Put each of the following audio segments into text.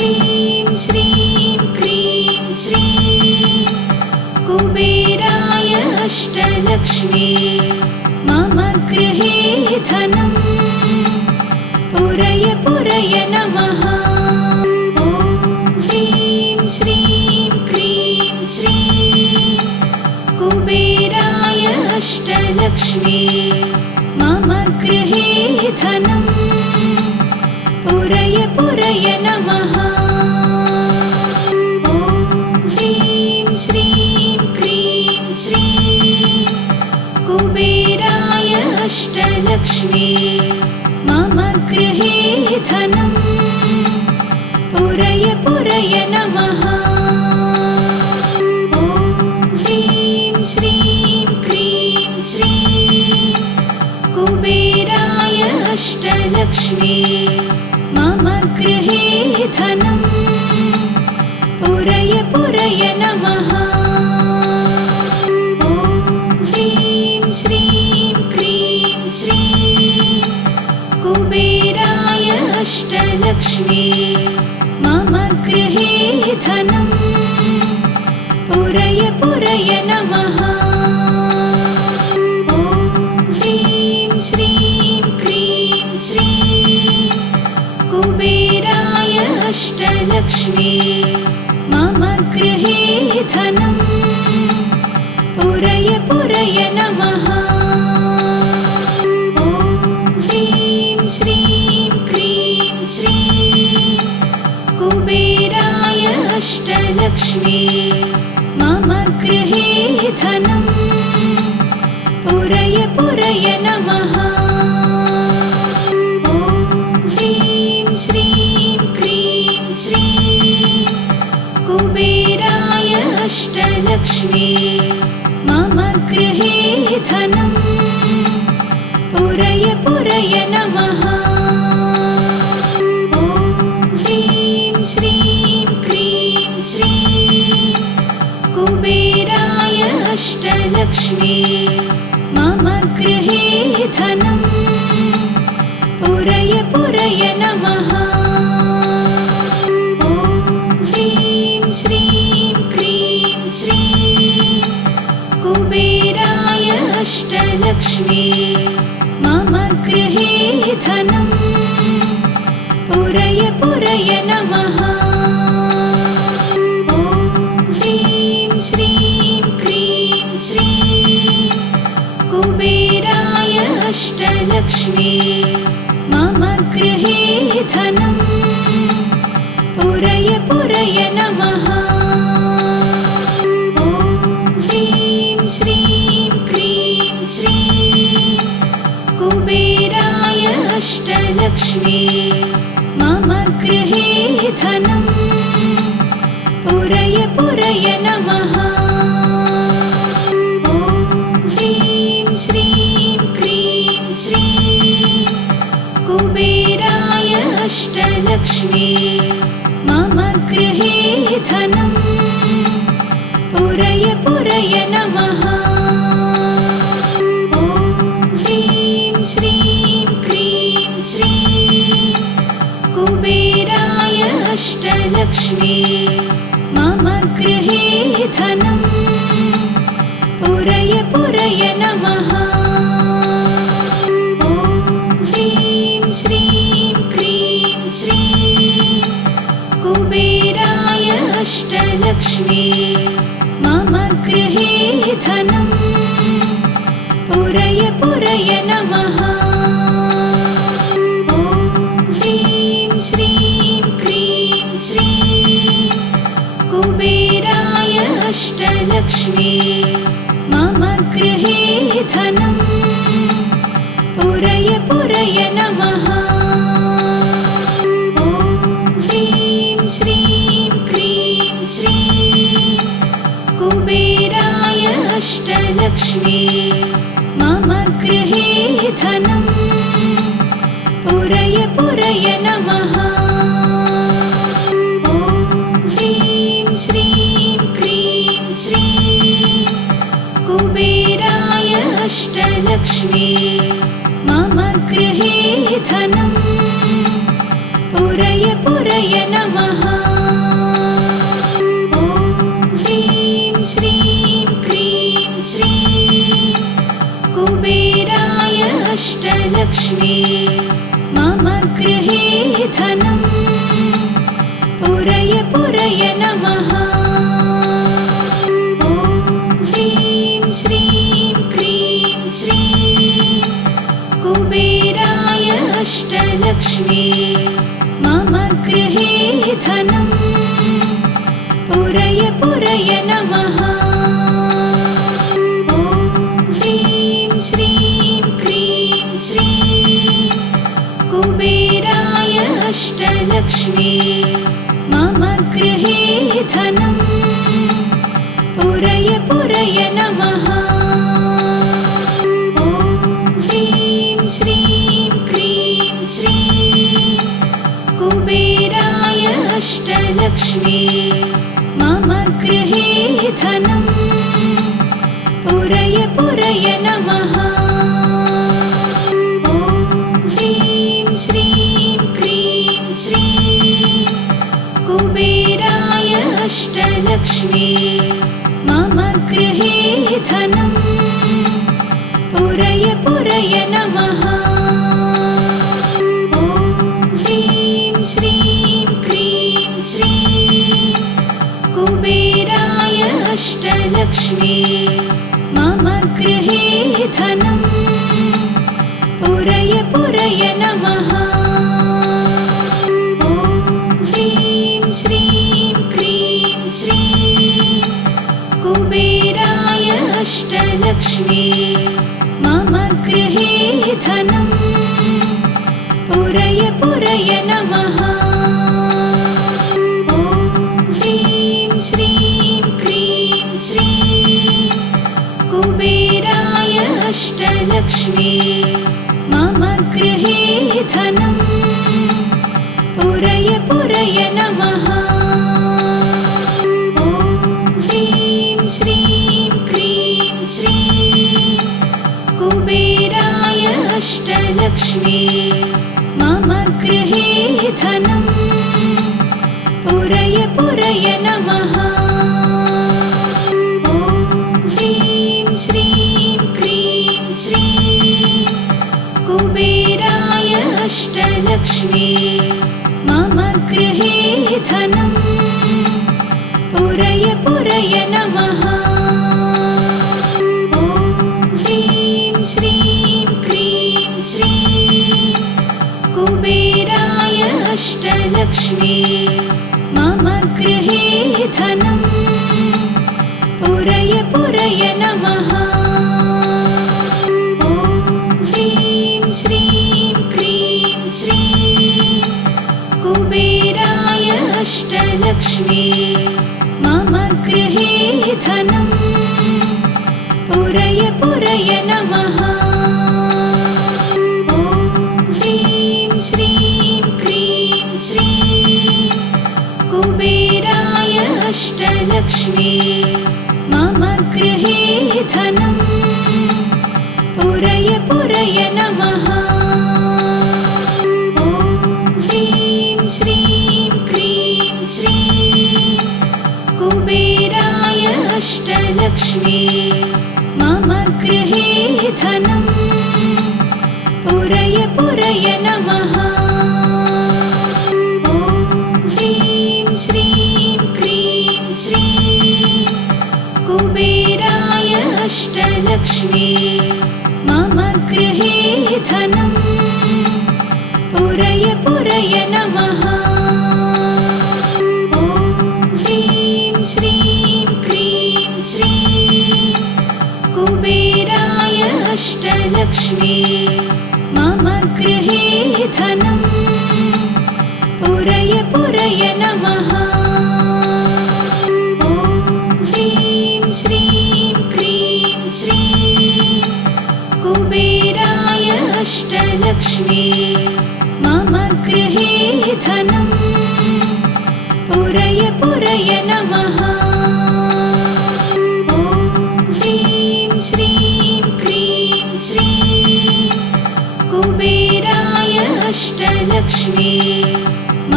ह्रीं श्रीं क्रीं श्रीं कुबेराय अष्टलक्ष्मी मम गृहे धनं पुरय पुरय नमः। ॐ ह्रीं श्रीं क्रीं श्रीं कुबेराय अष्टलक्ष्मी मम गृहे धनं पुरय पुरय नमः। ॐ ह्रीं श्रीं क्रीं श्रीं कुबेराय अष्टलक्ष्मी मम गृहे धनं पुरय पुरय नमः। ॐ ह्रीं श्रीं क्रीं श्रीं कुबेराय अष्टलक्ष्मी मम गृहे धनं पुरय पुरय नमः। ॐ ह्रीं श्रीं क्रीं श्रीं कुबेराय अष्टलक्ष्मी मम गृहे धनं पुरय पुरय नमः। ॐ ह्रीं श्रीं क्रीं श्रीं कुबेराय अष्टलक्ष्मी मम गृहे धनं पुरय पुरय नमः। ॐ ह्रीं श्रीं क्रीं श्रीं कुबेराय अष्टलक्ष्मी मम गृहे धनं पुरय पुरय नमः। ॐ ह्रीं श्रीं क्रीं श्रीं कुबेराय अष्टलक्ष्मी मम गृहे धनं पुरय पुरय नमः। ॐ ह्रीं श्रीं क्रीं श्रीं कुबेराय अष्टलक्ष्मी मम गृहे धनं पुरय पुरय नमः। ॐ ह्रीं श्रीं क्रीं श्रीं कुबेराय अष्टलक्ष्मी मम गृहे धनं पुरय पुरय नमः। ॐ ह्रीं श्रीं क्रीं श्रीं कुबेराय अष्टलक्ष्मी मम गृहे धनं पुरय पुरय नमः। ॐ ह्रीं श्रीं क्रीं श्रीं कुबेराय अष्टलक्ष्मी मम गृहे धनं पुरय पुरय नमः। ॐ ह्रीं श्रीं क्रीं श्रीं कुबेराय अष्टलक्ष्मी मम गृहे धनं पुरय पुरय नमः। ॐ ह्रीं श्रीं क्रीं श्रीं कुबेराय अष्टलक्ष्मी मम गृहे धनं पुरय पुरय नमः। ॐ ह्रीं श्रीं क्रीं श्रीं कुबेराय अष्टलक्ष्मी मम गृहे धनं पुरय पुरय नमः। ॐ ह्रीं श्रीं क्रीं श्रीं कुबेराय अष्टलक्ष्मी मम गृहे धनं पुरय पुरय नमः। ॐ ह्रीं श्रीं क्रीं श्रीं कुबेराय अष्टलक्ष्मी मम गृहे धनं पुरय पुरय नमः। ॐ ह्रीं श्रीं क्रीं श्रीं कुबेराय अष्टलक्ष्मी मम गृहे धनं पुरय पुरय नमः। ॐ ह्रीं श्रीं क्रीं श्रीं कुबेराय अष्टलक्ष्मी मम गृहे धनम् पुरय पुरय नमः। ॐ ह्रीं श्रीं क्रीं श्रीं कुबेराय अष्टलक्ष्मी मम गृहे धनम् पुरय पुरय नमः। ॐ ह्रीं श्रीं क्रीं श्रीं कुबेराय अष्टलक्ष्मी मम गृहे धनम् पुरय पुरय नमः। ॐ ह्रीं श्रीं क्रीं श्रीं कुबेराय अष्टलक्ष्मी मम गृहे धनम् पुरय पुरय नमः। ॐ ह्रीं श्रीं क्रीं श्रीं कुबेराय अष्टलक्ष्मी मम गृहे धनम् पुरय पुरय नमः। ॐ ह्रीं श्रीं क्रीं श्रीं कुबेराय अष्टलक्ष्मी मम गृहे धनम् पुरय पुरय नमः। ॐ ह्रीं श्रीं क्रीं श्रीं कुबेराय अष्टलक्ष्मी मम गृहे धनम् पुरय पुरय नमः। ॐ ह्रीं श्रीं क्रीं श्रीं कुबेराय अष्टलक्ष्मी मम गृहे धनम् पुरय पुरय नमः। ॐ ह्रीं श्रीं क्रीं श्रीं कुबेराय अष्टलक्ष्मी मम गृहे धनम् पुरय पुरय नमः। ॐ ह्रीं श्रीं क्रीं श्रीं कुबेराय अष्टलक्ष्मी मम गृहे धनम् पुरय पुरय नमः। ॐ ह्रीं श्रीं क्रीं श्रीं कुबेराय अष्टलक्ष्मी मम गृहे धनम् पुरय पुरय नमः। ॐ ह्रीं श्रीं क्रीं श्रीं कुबेराय अष्टलक्ष्मी मम गृहे धनम् पुरय पुरय नमः। ॐ ह्रीं श्रीं क्रीं श्रीं कुबेराय अष्टलक्ष्मी मम गृहे धनम् पुरय पुरय नमः। ॐ ह्रीं श्रीं क्रीं श्रीं कुबेराय अष्टलक्ष्मी मम गृहे धनम् पुरय पुरय नमः। ॐ ह्रीं श्रीं क्रीं श्रीं कुबेराय अष्टलक्ष्मी मम गृहे धनम् पुरय पुरय नमः। ॐ ह्रीं श्रीं क्रीं श्रीं कुबेराय अष्टलक्ष्मी मम गृहे धनम् पुरय पुरय नमः। ॐ ह्रीं श्रीं क्रीं श्रीं कुबेराय अष्टलक्ष्मी मम गृहे धनम् पुरय पुरय नमः। ॐ ह्रीं श्रीं क्रीं श्रीं कुबेराय अष्टलक्ष्मी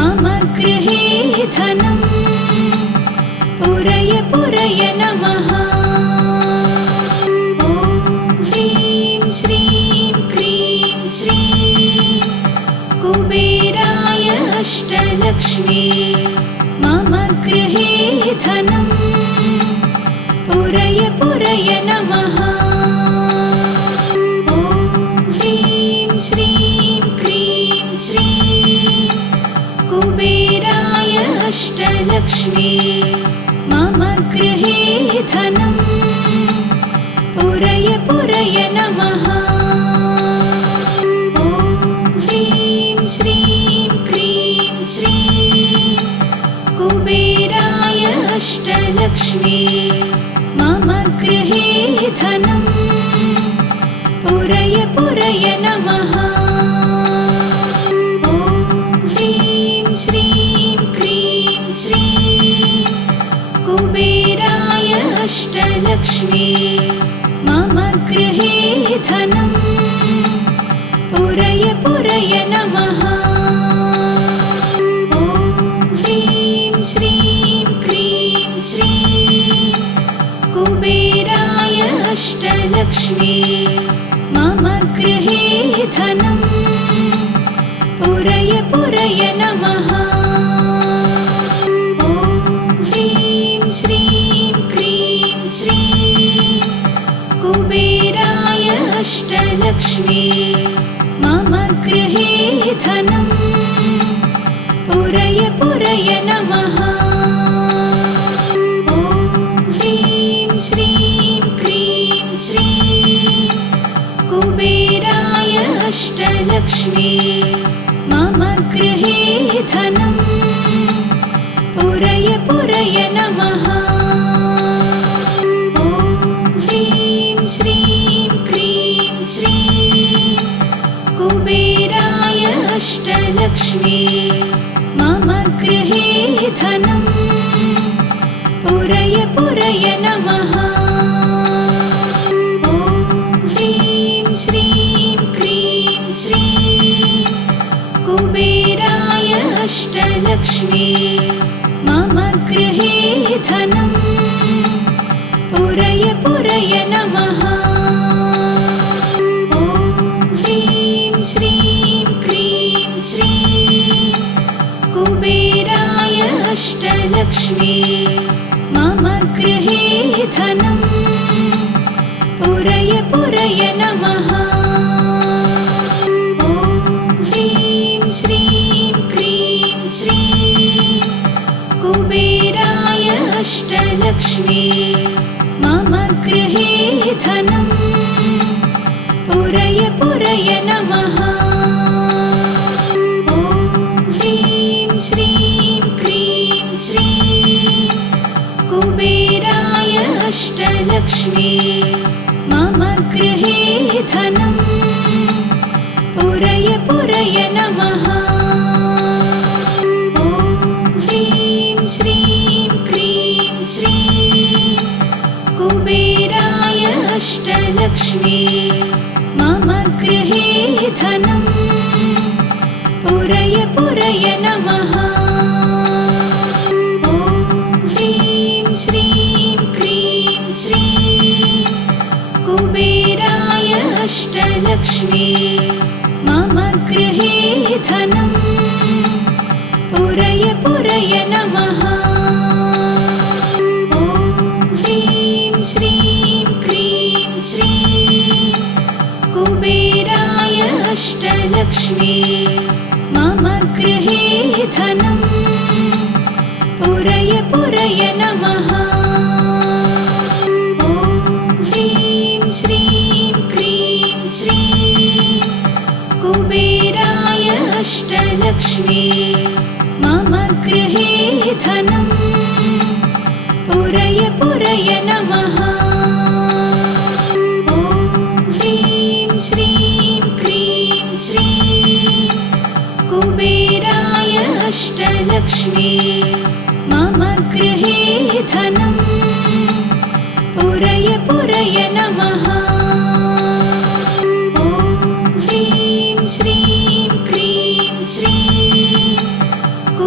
मम गृहे धनं पुरय पुरय नमः। ॐ ह्रीं श्रीं क्रीं श्रीं कुबेराय अष्टलक्ष्मी मम गृहे धनं पुरय पुरय नमः। ॐ ह्रीं श्रीं क्रीं श्रीं कुबेराय अष्टलक्ष्मी मम गृहे धनं पुरय पुरय नमः। ॐ ह्रीं श्रीं क्रीं श्रीं कुबेराय अष्टलक्ष्मी मम गृहे धनं पुरय पुरय नमः। ॐ ह्रीं श्रीं क्रीं श्रीं कुबेराय अष्टलक्ष्मी मम गृहे धनं पुरय पुरय नमः। ॐ ह्रीं श्रीं क्रीं श्रीं कुबेराय अष्टलक्ष्मी मम गृहे धनं पुरय पुरय नमः। ॐ ह्रीं श्रीं क्रीं श्रीं कुबेराय अष्टलक्ष्मी मम गृहे धनं पुरय पुरय नमः। ॐ ह्रीं श्रीं क्रीं श्रीं कुबेराय अष्टलक्ष्मी मम गृहे धनं पुरय पुरय नमः। ॐ ह्रीं श्रीं क्रीं श्रीं कुबेराय अष्टलक्ष्मी मम गृहे धनं पुरय पुरय नमः। ॐ ह्रीं श्रीं क्रीं श्रीं कुबेराय अष्टलक्ष्मी मम गृहे धनं पुरय पुरय नमः। ॐ ह्रीं श्रीं क्रीं श्रीं कुबेराय अष्टलक्ष्मी मम गृहे धनं पुरय पुरय नमः। ॐ ह्रीं श्रीं क्रीं श्रीं कुबेराय अष्टलक्ष्मी मम गृहे धनं पुरय पुरय नमः। ॐ ह्रीं श्रीं क्रीं श्रीं कुबेराय अष्टलक्ष्मी मम गृहे धनं पुरय पुरय नमः। ॐ ह्रीं श्रीं क्रीं श्रीं कुबेराय अष्टलक्ष्मी मम गृहे धनं पुरय पुरय नमः। ॐ ह्रीं श्रीं क्रीं श्रीं कुबेराय अष्टलक्ष्मी मम गृहे धनं पुरय पुरय नमः। ॐ ह्रीं श्रीं क्रीं श्रीं कुबेराय अष्टलक्ष्मी मम गृहे धनं पुरय पुरय नमः। ॐ ह्रीं श्रीं क्रीं श्रीं कुबेराय अष्टलक्ष्मी मम गृहे धनं पुरय पुरय नमः। ॐ ह्रीं श्रीं क्रीं श्रीं कुबेराय अष्टलक्ष्मी मम गृहे धनं पुरय पुरय नमः। ॐ ह्रीं श्रीं क्रीं श्रीं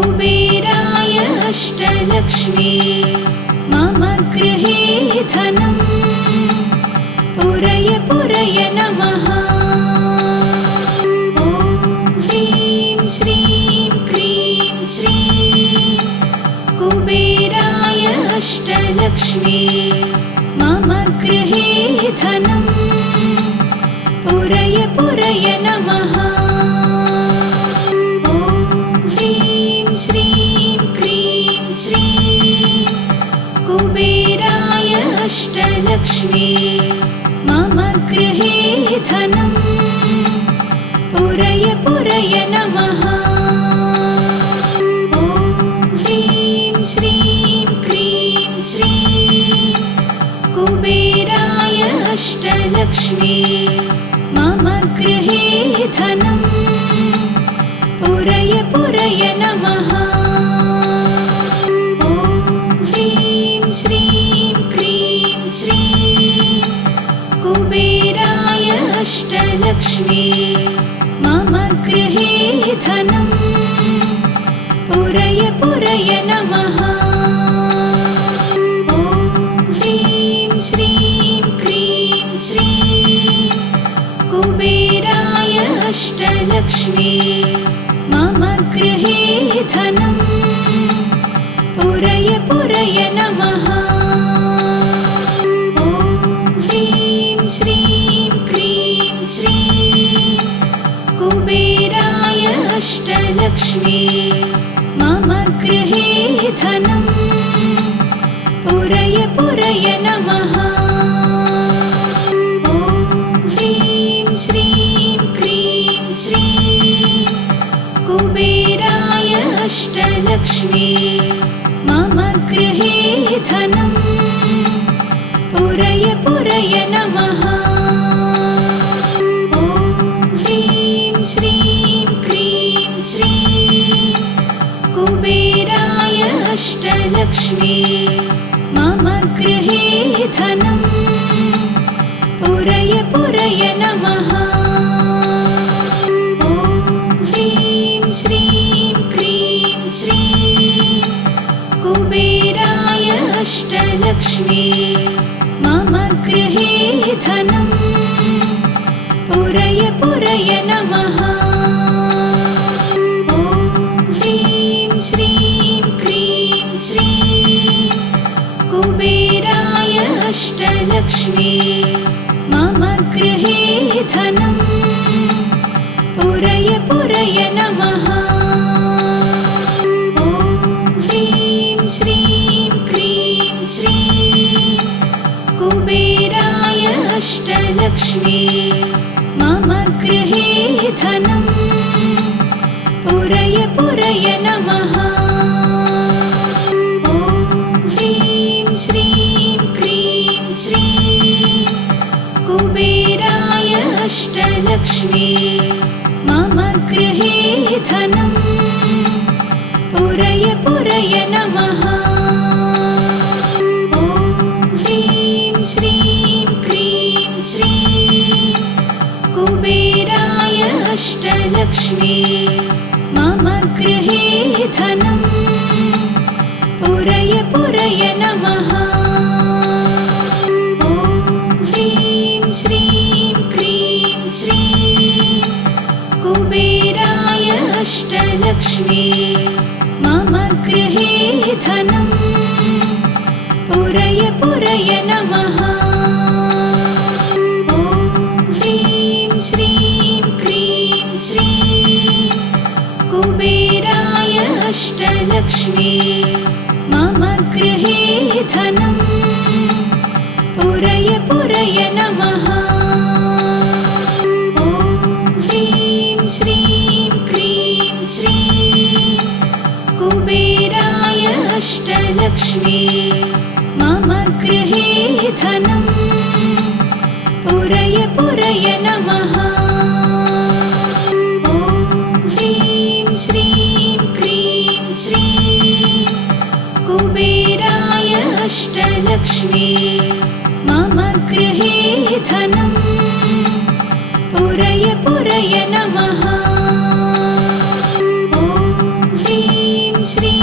कुबेराय अष्टलक्ष्मी मम गृहे धनम् पुरय पुरय नमः। ॐ ह्रीं श्रीं क्रीं श्रीं कुबेराय अष्टलक्ष्मी मम गृहे धनम् पुरय पुरय नमः। ॐ ह्रीं श्रीं क्रीं श्रीं कुबेराय अष्टलक्ष्मी मम गृहे धनम् पुरय पुरय नमः। ॐ ह्रीं श्रीं क्रीं श्रीं कुबेराय अष्टलक्ष्मी मम गृहे धनम् पुरय पुरय नमः। ॐ ह्रीं श्रीं क्रीं श्रीं कुबेराय अष्टलक्ष्मी मम गृहे धनम् पुरय पुरय नमः। ॐ ह्रीं श्रीं क्रीं श्रीं कुबेराय अष्टलक्ष्मी मम गृहे धनम् पुरय पुरय नमः। ॐ ह्रीं श्रीं क्रीं श्रीं कुबेराय अष्टलक्ष्मी मम गृहे धनम् पुरय पुरय नमः। ॐ ह्रीं श्रीं क्रीं श्रीं कुबेराय अष्टलक्ष्मी मम गृहे धनम् पुरय पुरय नमः। ॐ ह्रीं श्रीं क्रीं श्रीं कुबेराय अष्टलक्ष्मी मम गृहे धनम् पुरय पुरय नमः। ॐ ह्रीं श्रीं क्रीं श्रीं कुबेराय अष्टलक्ष्मी मम गृहे धनम् पुरय पुरय नमः। ॐ ह्रीं श्रीं क्रीं श्रीं कुबेराय अष्टलक्ष्मी मम गृहे धनम् पुरय पुरय नमः। ॐ ह्रीं श्रीं क्रीं श्रीं कुबेराय अष्टलक्ष्मी मम गृहे धनम् पुरय पुरय नमः। ॐ ह्रीं श्रीं क्रीं श्रीं कुबेराय अष्टलक्ष्मी मम गृहे धनम् पुरय पुरय नमः। ॐ ह्रीं श्रीं क्रीं श्रीं कुबेराय अष्टलक्ष्मी मम गृहे धनम् पुरय पुरय नमः। ॐ ह्रीं श्रीं क्रीं श्रीं कुबेराय अष्टलक्ष्मी मम गृहे धनम् पुरय पुरय नमः। ॐ ह्रीं श्रीं क्रीं श्रीं कुबेराय अष्टलक्ष्मी मम गृहे धनम् पुरय पुरय नमः। ॐ ह्रीं श्रीं क्रीं श्रीं कुबेराय अष्टलक्ष्मी मम गृहे धनम् पुरय पुरय नमः। ॐ ह्रीं श्रीं क्रीं श्रीं कुबेराय अष्टलक्ष्मी मम गृहे धनम् पुरय पुरय नमः। ॐ ह्रीं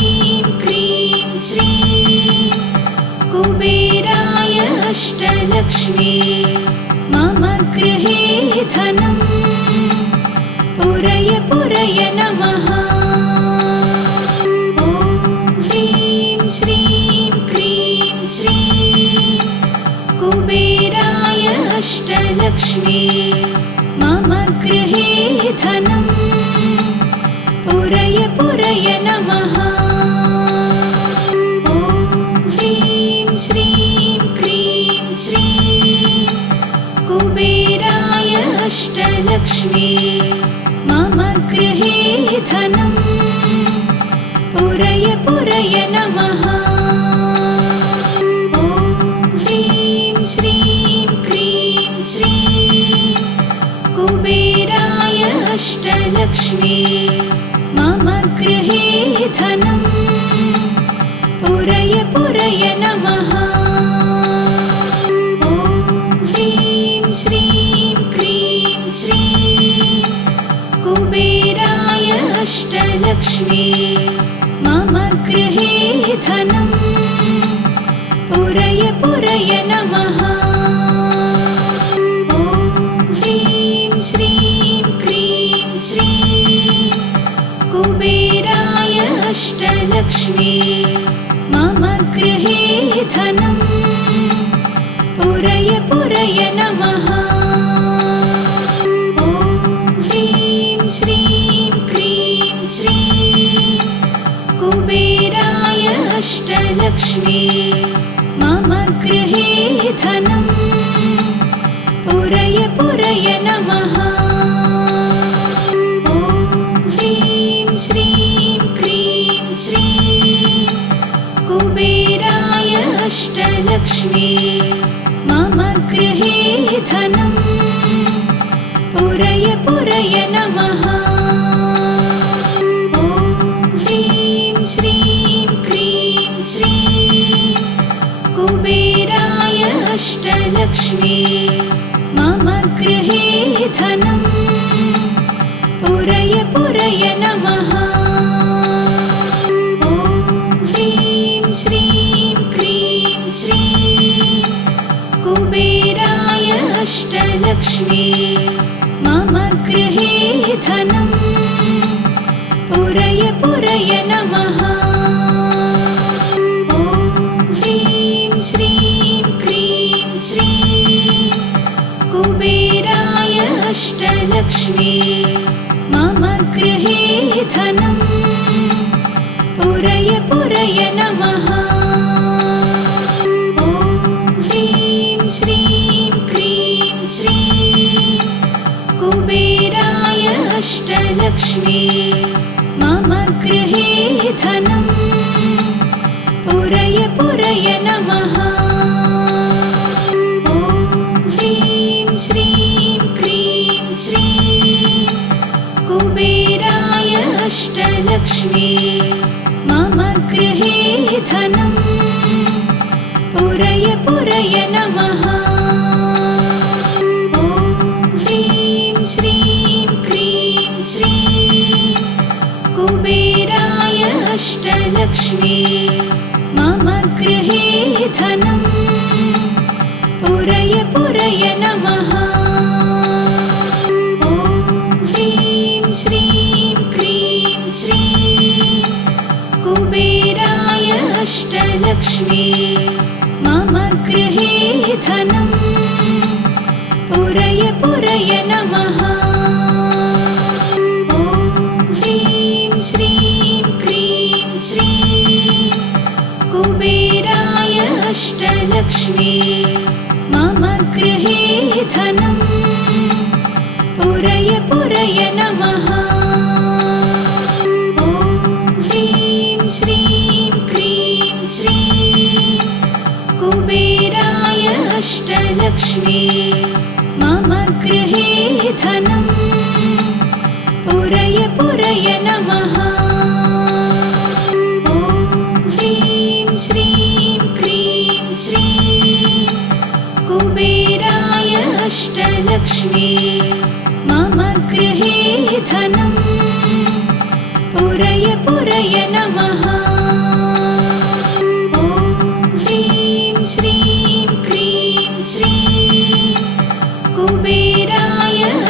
श्रीं क्रीं श्रीं कुबेराय अष्टलक्ष्मी मम गृहे धनं पुरय पुरय नमः। ॐ ह्रीं श्रीं क्रीं श्रीं कुबेराय अष्टलक्ष्मी मम गृहे धनं पुरय पुरय नमः। ॐ ह्रीं श्रीं क्रीं श्रीं कुबेराय अष्टलक्ष्मी मम गृहे धनं पुरय पुरय नमः। ॐ ह्रीं श्रीं क्रीं श्रीं कुबेराय अष्टलक्ष्मी मम गृहे धनं पुरय पुरय नमः। ॐ ह्रीं श्रीं क्रीं श्रीं कुबेराय अष्टलक्ष्मी मम गृहे धनं पुरय पुरय नमः। ॐ ह्रीं श्रीं क्रीं श्रीं कुबेराय अष्टलक्ष्मी मम गृहे धनं पुरय पुरय नमः। ॐ ह्रीं श्रीं क्रीं श्रीं कुबेराय अष्टलक्ष्मी मम गृहे धनं पुरय पुरय नमः। ॐ ह्रीं श्रीं क्रीं श्रीं कुबेराय अष्टलक्ष्मी मम गृहे धनं पुरय पुरय नमः। ॐ ह्रीं श्रीं क्रीं श्रीं कुबेराय अष्टलक्ष्मी मम गृहे धनं पुरय पुरय नमः। ॐ ह्रीं श्रीं क्रीं श्रीं कुबेराय अष्टलक्ष्मी मम गृहे धनं पुरय पुरय नमः। ॐ ह्रीं श्रीं क्रीं श्रीं कुबेराय अष्टलक्ष्मी मम गृहे धनं पुरय पुरय नमः। ॐ ह्रीं श्रीं क्रीं श्रीं कुबेराय अष्टलक्ष्मी मम गृहे धनं पुरय पुरय नमः। ॐ ह्रीं श्रीं क्रीं श्रीं कुबेराय अष्टलक्ष्मी मम गृहे धनं पुरय पुरय नमः। ॐ ह्रीं श्रीं क्रीं श्रीं कुबेराय अष्टलक्ष्मी मम गृहे धनं पुरय पुरय नमः। ॐ ह्रीं श्रीं क्रीं श्रीं कुबेराय अष्टलक्ष्मी मम गृहे धनं पुरय पुरय नमः। ॐ ह्रीं श्रीं क्रीं श्रीं कुबेराय अष्टलक्ष्मी मम गृहे धनं पुरय पुरय नमः। ॐ ह्रीं श्रीं क्रीं श्रीं कुबेराय अष्टलक्ष्मी मम गृहे धनं पुरय पुरय नमः। ॐ ह्रीं श्रीं क्रीं श्रीं कुबेराय अष्टलक्ष्मी मम गृहे धनं पुरय पुरय नमः।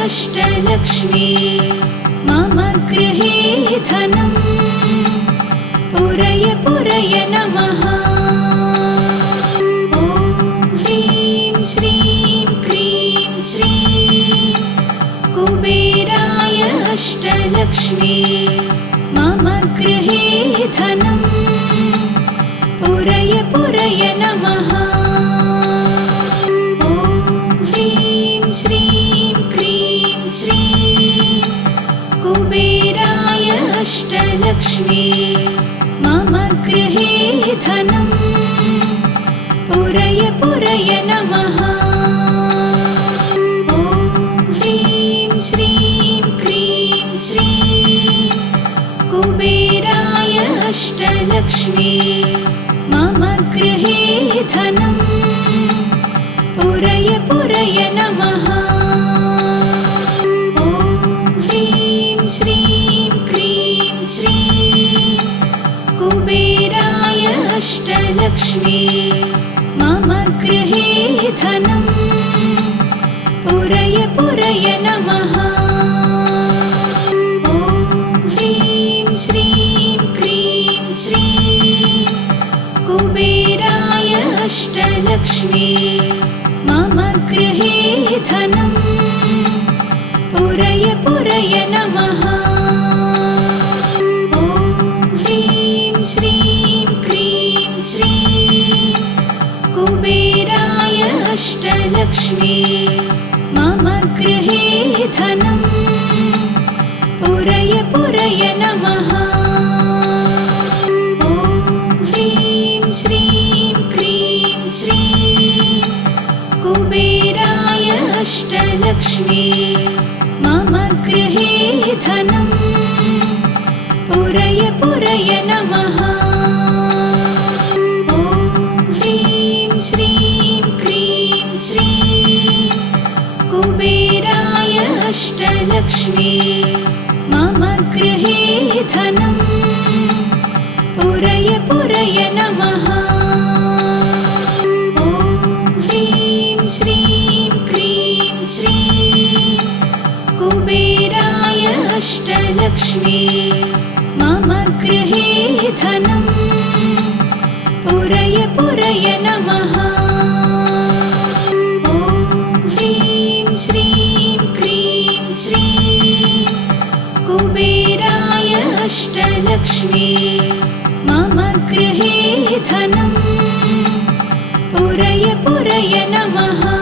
अष्टलक्ष्मी मम गृहे धनं पुरय पुरय नमः। ॐ ह्रीं श्रीं क्रीं श्रीं कुबेराय अष्टलक्ष्मी मम गृहे धनं पुरय पुरय नमः। ॐ ह्रीं श्रीं क्रीं श्रीं कुबेराय अष्टलक्ष्मी मम गृहे धनं पुरय पुरय नमः। ॐ ह्रीं श्रीं क्रीं श्रीं कुबेराय अष्टलक्ष्मी मम गृहे धनं पुरय पुरय नमः। ॐ ह्रीं श्रीं क्रीं श्रीं कुबेराय अष्टलक्ष्मी मम गृहे धनं पुरय पुरय नमः। ॐ ह्रीं श्रीं क्रीं श्रीं कुबेराय अष्टलक्ष्मी मम गृहे धनं पुरय पुरय नमः। ॐ ह्रीं श्रीं क्रीं श्रीं कुबेराय अष्टलक्ष्मी मम गृहे धनं पुरय पुरय नमः। ॐ ह्रीं श्रीं क्रीं श्रीं कुबेराय अष्टलक्ष्मी मम गृहे धनं पुरय पुरय नमः। ॐ ह्रीं श्रीं क्रीं श्रीं कुबेराय अष्टलक्ष्मी मम गृहे धनं पुरय पुरय नमः। ॐ ह्रीं श्रीं क्रीं श्रीं कुबेराय अष्टलक्ष्मी मम गृहे धनं पुरय पुरय नमः। ॐ ह्रीं श्रीं क्रीं श्रीं कुबेराय अष्टलक्ष्मी मम गृहे धनं पुरय पुरय नमः।